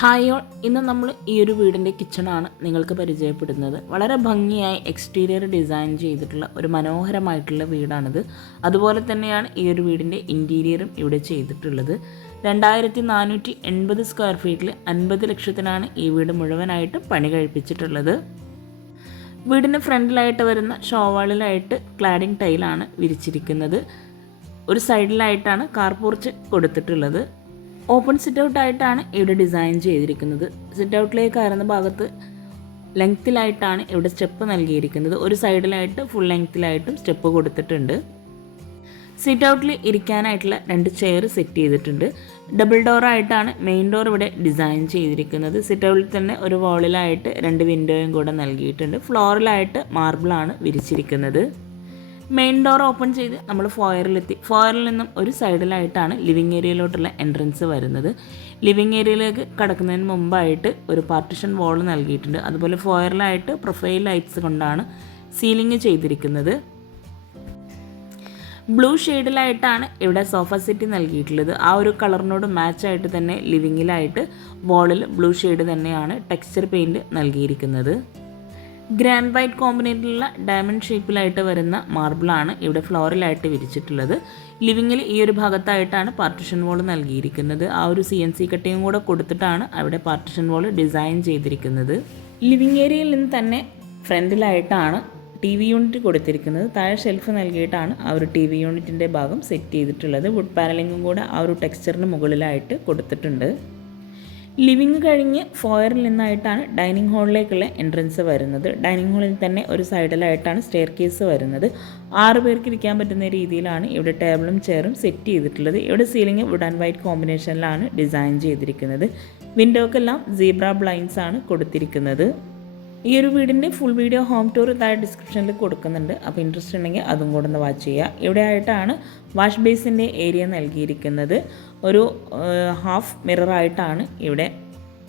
Hi all ഇന്ന് നമ്മൾ ഈ ഒരു വീടിന്റെ കിച്ചണാണ് നിങ്ങൾക്ക് പരിചയപ്പെടുന്നത്. വളരെ ഭംഗിയായി എക്സ്റ്റീരിയർ ഡിസൈൻ ചെയ്തിട്ടുള്ള ഒരു മനോഹരമായിട്ടുള്ള വീടാണിത്. അതുപോലെ തന്നെയാണ് ഈ ഒരു വീടിന്റെ ഇന്റീരിയറും ഇവിടെ ചെയ്തിട്ടുള്ളത്. രണ്ടായിരത്തി നാനൂറ്റി എൺപത് സ്ക്വയർ ഫീറ്റിൽ അൻപത് ലക്ഷത്തിനാണ് ഈ വീട് മുഴുവനായിട്ട് പണി കഴിപ്പിച്ചിട്ടുള്ളത്. വീടിന് ഫ്രണ്ടിലായിട്ട് വരുന്ന ഷോവാളിലായിട്ട് ക്ലാഡിംഗ് ടൈലാണ് വിരിച്ചിരിക്കുന്നത്. ഒരു സൈഡിലായിട്ടാണ് കാർ പോർച്ച് കൊടുത്തിട്ടുള്ളത്. ഓപ്പൺ സിറ്റ് ഔട്ട് ആയിട്ടാണ് ഇവിടെ ഡിസൈൻ ചെയ്തിരിക്കുന്നത്. സിറ്റ് ഔട്ടിലേക്ക് കയറുന്ന ഭാഗത്ത് ലെങ്ത്തിലായിട്ടാണ് ഇവിടെ സ്റ്റെപ്പ് നൽകിയിരിക്കുന്നത്. ഒരു സൈഡിലായിട്ട് ഫുൾ ലെങ്ത്തിലായിട്ടും സ്റ്റെപ്പ് കൊടുത്തിട്ടുണ്ട്. സിറ്റ് ഔട്ടിൽ ഇരിക്കാനായിട്ടുള്ള രണ്ട് ചെയർ സെറ്റ് ചെയ്തിട്ടുണ്ട്. ഡബിൾ ഡോറായിട്ടാണ് മെയിൻ ഡോർ ഇവിടെ ഡിസൈൻ ചെയ്തിരിക്കുന്നത്. സിറ്റ് ഔട്ടിൽ തന്നെ ഒരു വാളിലായിട്ട് രണ്ട് വിൻഡോയും കൂടെ നൽകിയിട്ടുണ്ട്. ഫ്ലോറിലായിട്ട് മാർബിളാണ് വിരിച്ചിരിക്കുന്നത്. മെയിൻ ഡോർ ഓപ്പൺ ചെയ്ത് നമ്മൾ ഫോയറിലെത്തി ഫോയറിൽ നിന്നും ഒരു സൈഡിലായിട്ടാണ് ലിവിങ് ഏരിയയിലോട്ടുള്ള എൻട്രൻസ് വരുന്നത്. ലിവിങ് ഏരിയയിലേക്ക് കടക്കുന്നതിന് മുമ്പായിട്ട് ഒരു പാർട്ടിഷൻ വാൾ നൽകിയിട്ടുണ്ട്. അതുപോലെ ഫോയറിലായിട്ട് പ്രൊഫൈൽ ലൈറ്റ്സ് കൊണ്ടാണ് സീലിംഗ് ചെയ്തിരിക്കുന്നത്. ബ്ലൂ ഷെയ്ഡിലായിട്ടാണ് ഇവിടെ സോഫ സെറ്റ് നൽകിയിട്ടുള്ളത്. ആ ഒരു കളറിനോട് മാച്ചായിട്ട് തന്നെ ലിവിങ്ങിലായിട്ട് വാളിൽ ബ്ലൂ ഷെയ്ഡ് തന്നെയാണ് ടെക്സ്ചർ പെയിന്റ് നൽകിയിരിക്കുന്നത്. ഗ്രാൻഡ് വൈറ്റ് കോമ്പിനേറ്റിലുള്ള ഡയമണ്ട് ഷേപ്പിലായിട്ട് വരുന്ന മാർബിളാണ് ഇവിടെ ഫ്ലോറിലായിട്ട് വിരിച്ചിട്ടുള്ളത്. ലിവിങ്ങിൽ ഈ ഒരു ഭാഗത്തായിട്ടാണ് പാർട്ടിഷൻ വോൾ നൽകിയിരിക്കുന്നത്. ആ ഒരു സി എൻ സി കട്ടയും കൂടെ കൊടുത്തിട്ടാണ് അവിടെ പാർട്ടിഷൻ വോൾ ഡിസൈൻ ചെയ്തിരിക്കുന്നത്. ലിവിങ് ഏരിയയിൽ നിന്ന് തന്നെ ഫ്രണ്ടിലായിട്ടാണ് ടി വി യൂണിറ്റ് കൊടുത്തിരിക്കുന്നത്. താഴെ ഷെൽഫ് നൽകിയിട്ടാണ് ആ ഒരു ടി വി യൂണിറ്റിന്റെ ഭാഗം സെറ്റ് ചെയ്തിട്ടുള്ളത്. വുഡ് പാനലിങ്ങും കൂടെ ആ ഒരു ടെക്സ്ചറിന് മുകളിലായിട്ട് കൊടുത്തിട്ടുണ്ട്. ലിവിങ് കഴിഞ്ഞ് ഫോയറിൽ നിന്നായിട്ടാണ് ഡൈനിങ് ഹാളിലേക്കുള്ള എൻട്രൻസ് വരുന്നത്. ഡൈനിങ് ഹാളിൽ തന്നെ ഒരു സൈഡിലായിട്ടാണ് സ്റ്റെയർ കേസ് വരുന്നത്. ആറ് പേർക്ക് ഇരിക്കാൻ പറ്റുന്ന രീതിയിലാണ് ഇവിടെ ടേബിളും ചെയറും സെറ്റ് ചെയ്തിട്ടുള്ളത്. ഇവിടെ സീലിംഗ് വുഡ് ആൻഡ് വൈറ്റ് കോമ്പിനേഷനിലാണ് ഡിസൈൻ ചെയ്തിരിക്കുന്നത്. വിൻഡോക്കെല്ലാം സീബ്ര ബ്ലൈൻസ് ആണ് കൊടുത്തിരിക്കുന്നത്. ഈ ഒരു വീടിന്റെ ഫുൾ വീഡിയോ ഹോം ടൂർ താഴെ ഡിസ്ക്രിപ്ഷനിൽ കൊടുക്കുന്നുണ്ട്. അപ്പോൾ ഇൻട്രസ്റ്റ് ഉണ്ടെങ്കിൽ അതും കൂടെ ഒന്ന് വാച്ച് ചെയ്യുക. ഇവിടെ ആയിട്ടാണ് വാഷ് ബേസിന്റെ ഏരിയ നൽകിയിരിക്കുന്നത്. ഒരു ഹാഫ് മിററായിട്ടാണ് ഇവിടെ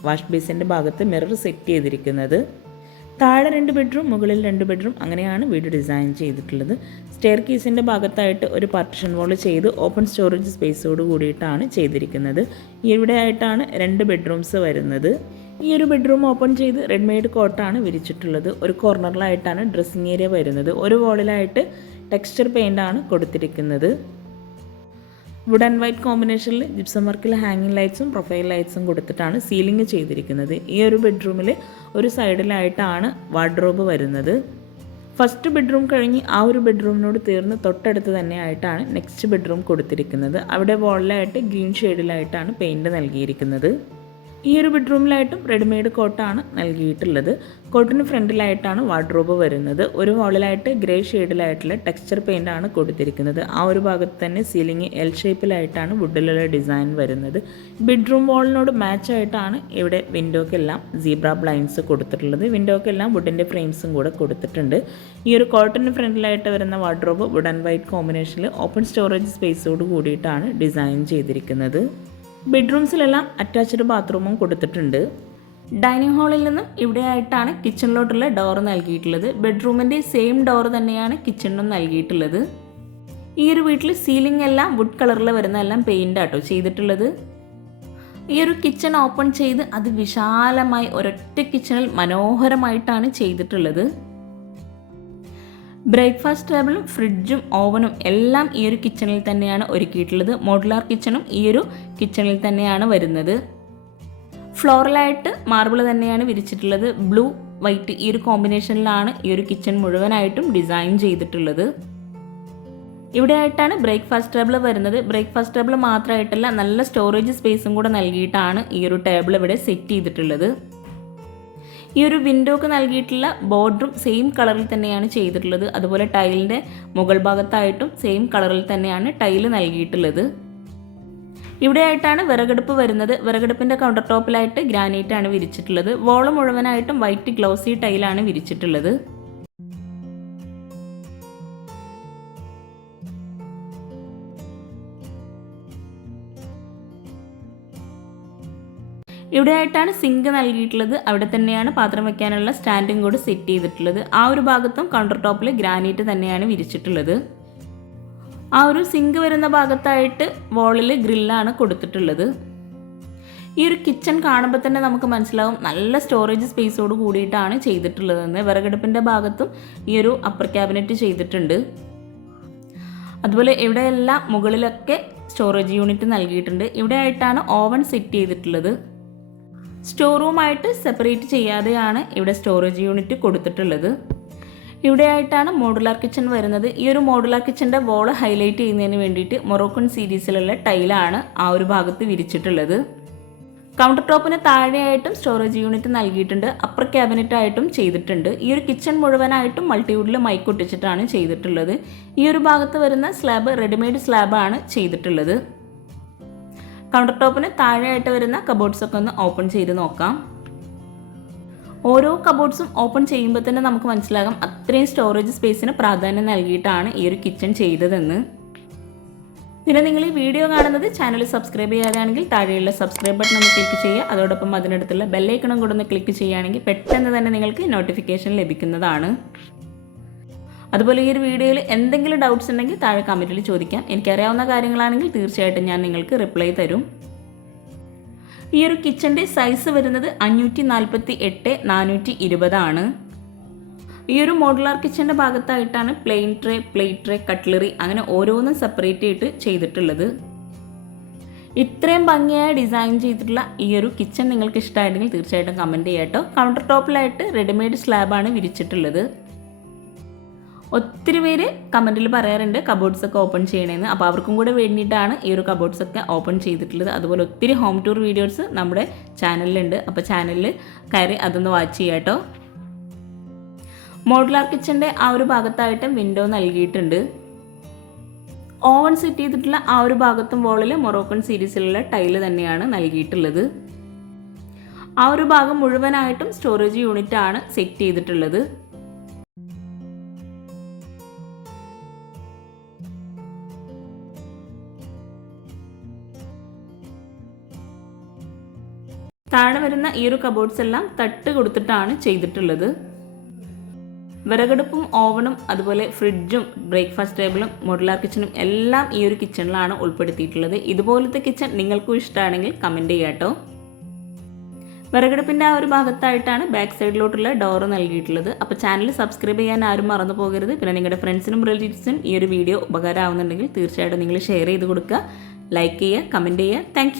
വാഷ് ബേസിന്റെ ഭാഗത്ത് മിറർ സെറ്റ് ചെയ്തിരിക്കുന്നത്. താഴെ രണ്ട് ബെഡ്റൂം മുകളിൽ രണ്ട് ബെഡ്റൂം അങ്ങനെയാണ് വീട് ഡിസൈൻ ചെയ്തിട്ടുള്ളത്. സ്റ്റെയർ കേസിന്റെ ഭാഗത്തായിട്ട് ഒരു പാർട്ടിഷൻ വോൾ ചെയ്ത് ഓപ്പൺ സ്റ്റോറേജ് സ്പേസോട് കൂടിയിട്ടാണ് ചെയ്തിരിക്കുന്നത്. ഇവിടെ ആയിട്ടാണ് രണ്ട് ബെഡ്റൂംസ് വരുന്നത്. ഈ ഒരു ബെഡ്റൂം ഓപ്പൺ ചെയ്ത് റെഡ്മെയ്ഡ് കോട്ടാണ് വിരിച്ചിട്ടുള്ളത്. ഒരു കോർണറിലായിട്ടാണ് ഡ്രസ്സിങ് ഏരിയ വരുന്നത്. ഒരു വോളിലായിട്ട് ടെക്സ്ചർ പെയിന്റാണ് കൊടുത്തിരിക്കുന്നത്. വുഡ് ആൻഡ് വൈറ്റ് കോമ്പിനേഷനിൽ ജിപ്സം വർക്കിൽ ഹാങ്ങിങ് ലൈറ്റ്സും പ്രൊഫൈൽ ലൈറ്റ്സും കൊടുത്തിട്ടാണ് സീലിംഗ് ചെയ്തിരിക്കുന്നത്. ഈ ഒരു ബെഡ്റൂമിൽ ഒരു സൈഡിലായിട്ടാണ് വാർഡ്രോബ് വരുന്നത്. ഫസ്റ്റ് ബെഡ്റൂം കഴിഞ്ഞ് ആ ഒരു ബെഡ്റൂമിനോട് തീർന്ന് തൊട്ടടുത്ത് തന്നെ ആയിട്ടാണ് നെക്സ്റ്റ് ബെഡ്റൂം കൊടുത്തിരിക്കുന്നത്. അവിടെ വാളിലായിട്ട് ഗ്രീൻ ഷെയ്ഡിലായിട്ടാണ് പെയിന്റ് നൽകിയിരിക്കുന്നത്. ഈ ഒരു ബെഡ്റൂമിലായിട്ടും റെഡിമെയ്ഡ് കോട്ടാണ് നൽകിയിട്ടുള്ളത്. കോട്ടിന് ഫ്രണ്ടിലായിട്ടാണ് വാർഡ്രോബ് വരുന്നത്. ഒരു വാളിലായിട്ട് ഗ്രേ ഷെയ്ഡിലായിട്ടുള്ള ടെക്സ്ചർ പെയിന്റ് ആണ് കൊടുത്തിരിക്കുന്നത്. ആ ഒരു ഭാഗത്ത് തന്നെ സീലിംഗ് എൽ ഷേപ്പിലായിട്ടാണ് വുഡിലുള്ള ഡിസൈൻ വരുന്നത്. ബെഡ്റൂം വാളിനോട് മാച്ച് ആയിട്ടാണ് ഇവിടെ വിൻഡോക്കെല്ലാം സീബ്ര ബ്ലൈൻസ് കൊടുത്തിട്ടുള്ളത്. വിൻഡോക്കെല്ലാം വുഡിന്റെ ഫ്രെയിംസും കൂടെ കൊടുത്തിട്ടുണ്ട്. ഈ ഒരു കോട്ടന് ഫ്രണ്ടിലായിട്ട് വരുന്ന വാർഡ്രോബ് വുഡ് ആൻഡ് വൈറ്റ് കോമ്പിനേഷനിൽ ഓപ്പൺ സ്റ്റോറേജ് സ്പേസോട് കൂടിയിട്ടാണ് ഡിസൈൻ ചെയ്തിരിക്കുന്നത്. ബെഡ്റൂംസിലെല്ലാം അറ്റാച്ച്ഡ് ബാത്റൂമും കൊടുത്തിട്ടുണ്ട്. ഡൈനിങ് ഹാളിൽ നിന്നും ഇവിടെയായിട്ടാണ് കിച്ചണിലോട്ടുള്ള ഡോർ നൽകിയിട്ടുള്ളത്. ബെഡ്റൂമിന്റെ സെയിം ഡോർ തന്നെയാണ് കിച്ചണിനും നൽകിയിട്ടുള്ളത്. ഈ ഒരു വീട്ടിൽ സീലിംഗ് എല്ലാം വുഡ് കളറിൽ വരുന്ന എല്ലാം പെയിന്റ് ആട്ടോ ചെയ്തിട്ടുള്ളത്. ഈ ഒരു കിച്ചൺ ഓപ്പൺ ചെയ്ത് അത് വിശാലമായി ഒരൊറ്റ കിച്ചണിൽ മനോഹരമായിട്ടാണ് ചെയ്തിട്ടുള്ളത്. ബ്രേക്ക്ഫാസ്റ്റ് ടേബിളും ഫ്രിഡ്ജും ഓവനും എല്ലാം ഈ ഒരു കിച്ചണിൽ തന്നെയാണ് ഒരുക്കിയിട്ടുള്ളത്. മോഡുലാർ കിച്ചണും ഈ ഒരു കിച്ചണിൽ തന്നെയാണ് വരുന്നത്. ഫ്ലോറലായിട്ട് മാർബിൾ തന്നെയാണ് വിരിച്ചിട്ടുള്ളത്. ബ്ലൂ വൈറ്റ് ഈ ഒരു കോമ്പിനേഷനിലാണ് ഈ ഒരു കിച്ചൺ മുഴുവനായിട്ടും ഡിസൈൻ ചെയ്തിട്ടുള്ളത്. ഇവിടെ ആയിട്ടാണ് ബ്രേക്ക്ഫാസ്റ്റ് ടേബിൾ വരുന്നത്. ബ്രേക്ക്ഫാസ്റ്റ് ടേബിൾ മാത്രമായിട്ടല്ല നല്ല സ്റ്റോറേജ് സ്പേസും കൂടെ നൽകിയിട്ടാണ് ഈ ഒരു ടേബിൾ ഇവിടെ സെറ്റ് ചെയ്തിട്ടുള്ളത്. ഈ ഒരു വിൻഡോക്ക് നൽകിയിട്ടുള്ള ബോർഡറും സെയിം കളറിൽ തന്നെയാണ് ചെയ്തിട്ടുള്ളത്. അതുപോലെ ടൈലിന്റെ മുകൾ ഭാഗത്തായിട്ടും സെയിം കളറിൽ തന്നെയാണ് ടൈൽ നൽകിയിട്ടുള്ളത്. ഇവിടെയായിട്ടാണ് വിറകടുപ്പ് വരുന്നത്. വിറകടുപ്പിന്റെ കൗണ്ടർ ടോപ്പിലായിട്ട് ഗ്രാനൈറ്റ് ആണ് വിരിച്ചിട്ടുള്ളത്. വോൾ മുഴുവനായിട്ടും വൈറ്റ് ഗ്ലോസി ടൈലാണ് വിരിച്ചിട്ടുള്ളത്. ഇവിടെയായിട്ടാണ് സിങ്ക് നൽകിയിട്ടുള്ളത്. അവിടെ തന്നെയാണ് പാത്രം വെക്കാനുള്ള സ്റ്റാൻഡും കൂടി സെറ്റ് ചെയ്തിട്ടുള്ളത്. ആ ഒരു ഭാഗത്തും കൗണ്ടർ ടോപ്പിൽ ഗ്രാനൈറ്റ് തന്നെയാണ് വിരിച്ചിട്ടുള്ളത്. ആ ഒരു സിങ്ക് വരുന്ന ഭാഗത്തായിട്ട് വോളിൽ ഗ്രില്ലാണ് കൊടുത്തിട്ടുള്ളത്. ഈ ഒരു കിച്ചൺ കാണുമ്പോൾ തന്നെ നമുക്ക് മനസ്സിലാവും നല്ല സ്റ്റോറേജ് സ്പേസോട് കൂടിയിട്ടാണ് ചെയ്തിട്ടുള്ളതെന്ന്. വിറകടുപ്പിന്റെ ഭാഗത്തും ഈ ഒരു അപ്പർ ക്യാബിനറ്റ് ചെയ്തിട്ടുണ്ട്. അതുപോലെ ഇവിടെയെല്ലാം മുകളിലൊക്കെ സ്റ്റോറേജ് യൂണിറ്റ് നൽകിയിട്ടുണ്ട്. ഇവിടെ ആയിട്ടാണ് ഓവൻ സെറ്റ് ചെയ്തിട്ടുള്ളത്. സ്റ്റോർ റൂമായിട്ട് സെപ്പറേറ്റ് ചെയ്യാതെയാണ് ഇവിടെ സ്റ്റോറേജ് യൂണിറ്റ് കൊടുത്തിട്ടുള്ളത്. ഇവിടെയായിട്ടാണ് മോഡുലാർ കിച്ചൺ വരുന്നത്. ഈ ഒരു മോഡുലാർ കിച്ചന്റെ വോൾ ഹൈലൈറ്റ് ചെയ്യുന്നതിന് വേണ്ടിയിട്ട് മൊറോക്കൺ സീരീസിലുള്ള ടൈലാണ് ആ ഒരു ഭാഗത്ത് വിരിച്ചിട്ടുള്ളത്. കൗണ്ടർ ടോപ്പിന് താഴെയായിട്ടും സ്റ്റോറേജ് യൂണിറ്റ് നൽകിയിട്ടുണ്ട്. അപ്പർ ക്യാബിനറ്റ് ആയിട്ടും ചെയ്തിട്ടുണ്ട്. ഈ ഒരു കിച്ചൺ മുഴുവനായിട്ടും മൾട്ടിവുഡിൽ മൈക്ക് ഒട്ടിച്ചിട്ടാണ് ചെയ്തിട്ടുള്ളത്. ഈ ഒരു ഭാഗത്ത് വരുന്ന സ്ലാബ് റെഡിമെയ്ഡ് സ്ലാബാണ് ചെയ്തിട്ടുള്ളത്. കൗണ്ടർ ടോപ്പിന് താഴെയായിട്ട് വരുന്ന കബോർഡ്സ് ഒക്കെ ഒന്ന് ഓപ്പൺ ചെയ്ത് നോക്കാം. ഓരോ കബോർഡ്സും ഓപ്പൺ ചെയ്യുമ്പോൾ തന്നെ നമുക്ക് മനസ്സിലാകാം അത്രയും സ്റ്റോറേജ് സ്പേസിന് പ്രാധാന്യം നൽകിയിട്ടാണ് ഈ ഒരു കിച്ചൺ ചെയ്തതെന്ന്. പിന്നെ നിങ്ങൾ ഈ വീഡിയോ കാണുന്നത് ചാനൽ സബ്സ്ക്രൈബ് ചെയ്യാതാണെങ്കിൽ താഴെയുള്ള സബ്സ്ക്രൈബ് ബട്ടൺ ഒന്ന് ക്ലിക്ക് ചെയ്യുക. അതോടൊപ്പം അതിനടുത്തുള്ള ബെല്ലൈക്കണം കൂടെ ഒന്ന് ക്ലിക്ക് ചെയ്യുകയാണെങ്കിൽ പെട്ടെന്ന് തന്നെ നിങ്ങൾക്ക് നോട്ടിഫിക്കേഷൻ ലഭിക്കുന്നതാണ്. അതുപോലെ ഈ ഒരു വീഡിയോയിൽ എന്തെങ്കിലും ഡൗട്ട്സ് ഉണ്ടെങ്കിൽ താഴെ കമന്റിൽ ചോദിക്കാം. എനിക്കറിയാവുന്ന കാര്യങ്ങളാണെങ്കിൽ തീർച്ചയായിട്ടും ഞാൻ നിങ്ങൾക്ക് റിപ്ലൈ തരും. ഈ ഒരു കിച്ചന്റെ സൈസ് വരുന്നത് അഞ്ഞൂറ്റി നാൽപ്പത്തി എട്ട് നാനൂറ്റി ഇരുപതാണ് ഈ ഒരു മോഡുലാർ കിച്ചന്റെ ഭാഗത്തായിട്ടാണ് plain tray plate tray cutlery അങ്ങനെ ഓരോന്നും സെപ്പറേറ്റ് ചെയ്തിട്ട് ചെയ്തിട്ടുള്ളത്. ഇത്രയും ഭംഗിയായി ഡിസൈൻ ചെയ്തിട്ടുള്ള ഈ ഒരു കിച്ചൺ നിങ്ങൾക്ക് ഇഷ്ടമായിട്ടെങ്കിൽ തീർച്ചയായിട്ടും കമന്റ് ചെയ്യാട്ടോ കൗണ്ടർ ടോപ്പിലായിട്ട് റെഡിമെയ്ഡ് സ്ലാബാണ് വിരിച്ചിട്ടുള്ളത്. ഒത്തിരി പേര് കമന്റിൽ പറയാറുണ്ട് കബോർഡ്സ് ഒക്കെ ഓപ്പൺ ചെയ്യണമെന്ന് അപ്പോൾ അവർക്കും കൂടെ വേണ്ടിയിട്ടാണ് ഈ ഒരു കബോർഡ്സ് ഒക്കെ ഓപ്പൺ ചെയ്തിട്ടുള്ളത്. അതുപോലെ ഒത്തിരി ഹോം ടൂർ വീഡിയോസ് നമ്മുടെ ചാനലിലുണ്ട് അപ്പോൾ ചാനലിൽ കയറി അതൊന്ന് വാച്ച് ചെയ്യാം കേട്ടോ മോഡുലാർ കിച്ചന്റെ ആ ഒരു ഭാഗത്തായിട്ട് വിൻഡോ നൽകിയിട്ടുണ്ട്. ഓവൻ സെറ്റ് ചെയ്തിട്ടുള്ള ആ ഒരു ഭാഗത്തും വോളിൽ മൊറോക്കൺ സീരീസിലുള്ള ടൈൽ തന്നെയാണ് നൽകിയിട്ടുള്ളത്. ആ ഒരു ഭാഗം മുഴുവനായിട്ടും സ്റ്റോറേജ് യൂണിറ്റ് ആണ് സെറ്റ് ചെയ്തിട്ടുള്ളത്. താഴെ വരുന്ന ഈ ഒരു കബോർഡ്സ് എല്ലാം തട്ട് കൊടുത്തിട്ടാണ് ചെയ്തിട്ടുള്ളത്. വിറകടുപ്പും ഓവനും അതുപോലെ ഫ്രിഡ്ജും ബ്രേക്ക്ഫാസ്റ്റ് ടേബിളും മോഡുലാർ കിച്ചണും എല്ലാം ഈ ഒരു കിച്ചണിലാണ് ഉൾപ്പെടുത്തിയിട്ടുള്ളത്. ഇതുപോലത്തെ കിച്ചൺ നിങ്ങൾക്കും ഇഷ്ടമാണെങ്കിൽ കമന്റ് ചെയ്യാം കേട്ടോ. വിറകടുപ്പിന്റെ ആ ഒരു ഭാഗത്തായിട്ടാണ് ബാക്ക് സൈഡിലോട്ടുള്ള ഡോറ് നൽകിയിട്ടുള്ളത്. അപ്പോൾ ചാനൽ സബ്സ്ക്രൈബ് ചെയ്യാൻ ആരും മറന്നു പോകരുത്. പിന്നെ നിങ്ങളുടെ ഫ്രണ്ട്സിനും റിലേറ്റീവ്സിനും ഈ ഒരു വീഡിയോ ഉപകാരമാവുന്നുണ്ടെങ്കിൽ തീർച്ചയായിട്ടും നിങ്ങൾ ഷെയർ ചെയ്ത് കൊടുക്കുക. ലൈക്ക് ചെയ്യുക കമന്റ് ചെയ്യുക. താങ്ക്